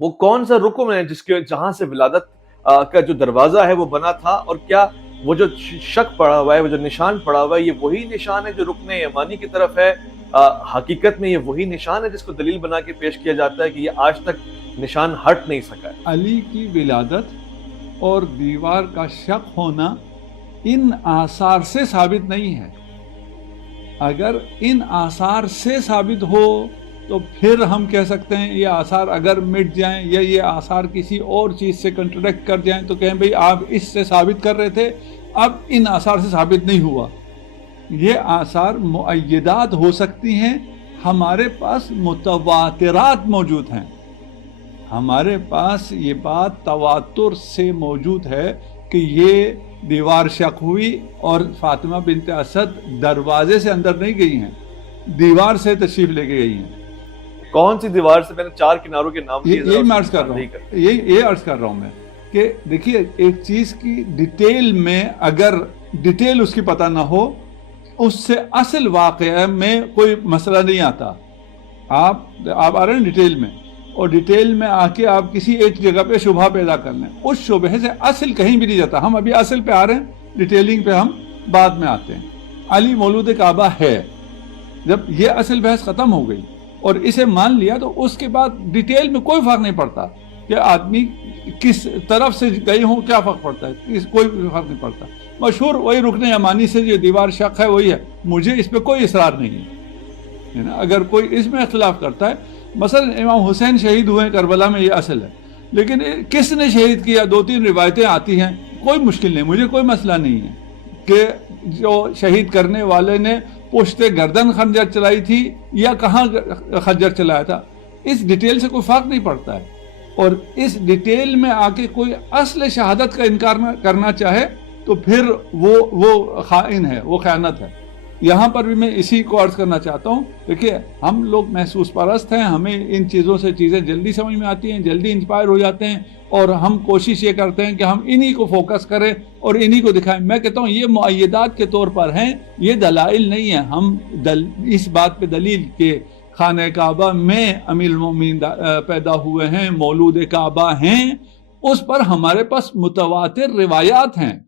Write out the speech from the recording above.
وہ کون سا رکن ہے جس کے جہاں سے ولادت کا جو دروازہ ہے وہ بنا تھا، اور کیا وہ جو شک پڑا ہوا ہے، وہ جو نشان پڑا ہوا ہے، یہ وہی نشان ہے جو رکن یمانی کی طرف ہے؟ حقیقت میں یہ وہی نشان ہے جس کو دلیل بنا کے پیش کیا جاتا ہے کہ یہ آج تک نشان ہٹ نہیں سکا ہے؟ علی کی ولادت اور دیوار کا شق ہونا ان آثار سے ثابت نہیں ہے۔ اگر ان آثار سے ثابت ہو تو پھر ہم کہہ سکتے ہیں یہ آثار اگر مٹ جائیں یا یہ آثار کسی اور چیز سے کنٹریڈکٹ کر جائیں تو کہیں بھئی آپ اس سے ثابت کر رہے تھے، اب ان آثار سے ثابت نہیں ہوا۔ یہ آثار مؤیدات ہو سکتی ہیں، ہمارے پاس متواترات موجود ہیں، ہمارے پاس یہ بات تواتر سے موجود ہے کہ یہ دیوار شق ہوئی اور فاطمہ بنت اسد دروازے سے اندر نہیں گئی ہیں، دیوار سے تشریف لے کے گئی ہیں۔ کون سی دیوار سے؟ میں نے 4 کناروں کے نام دیے، یہی میں عرض کر رہا ہوں، یہ عرض کر رہا ہوں میں کہ دیکھیے ایک چیز کی ڈیٹیل میں اگر ڈیٹیل اس کی پتہ نہ ہو، اس سے اصل واقعہ میں کوئی مسئلہ نہیں آتا۔ آپ آ رہے ہیں ڈیٹیل میں، اور ڈیٹیل میں آ کے آپ کسی ایک جگہ پہ شبہ پیدا کر لیں، اس شبہ سے اصل کہیں بھی نہیں جاتا۔ ہم ابھی اصل پہ آ رہے ہیں، ڈیٹیلنگ پہ ہم بعد میں آتے ہیں۔ علی مولود کعبہ ہے، جب یہ اصل بحث ختم ہو گئی اور اسے مان لیا تو اس کے بعد ڈیٹیل میں کوئی فرق نہیں پڑتا کہ آدمی کس طرف سے گئے ہوں، کیا فرق پڑتا ہے، کوئی فرق نہیں پڑتا۔ مشہور وہی رکن یمانی سے جو دیوار شق ہے وہی ہے، مجھے اس پہ کوئی اصرار نہیں ہے۔ اگر کوئی اس میں اختلاف کرتا ہے، مثلا امام حسین شہید ہوئے کربلا میں، یہ اصل ہے، لیکن کس نے شہید کیا 2-3 روایتیں آتی ہیں، کوئی مشکل نہیں، مجھے کوئی مسئلہ نہیں ہے کہ جو شہید کرنے والے نے پشت گردن خنجر چلائی تھی یا کہاں خنجر چلایا تھا، اس ڈیٹیل سے کوئی فرق نہیں پڑتا ہے۔ اور اس ڈیٹیل میں آ کے کوئی اصل شہادت کا انکار کرنا چاہے تو پھر وہ خائن ہے، وہ خیانت ہے۔ یہاں پر بھی میں اسی کو عرض کرنا چاہتا ہوں، دیکھیے ہم لوگ محسوس پرست ہیں، ہمیں ان چیزوں سے چیزیں جلدی سمجھ میں آتی ہیں، جلدی انسپائر ہو جاتے ہیں، اور ہم کوشش یہ کرتے ہیں کہ ہم انہی کو فوکس کریں اور انہی کو دکھائیں۔ میں کہتا ہوں یہ مؤیدات کے طور پر ہیں، یہ دلائل نہیں ہیں۔ ہم اس بات پہ دلیل کہ خانہ کعبہ میں امیر المومنین پیدا ہوئے ہیں، مولود کعبہ ہیں، اس پر ہمارے پاس متواتر روایات ہیں۔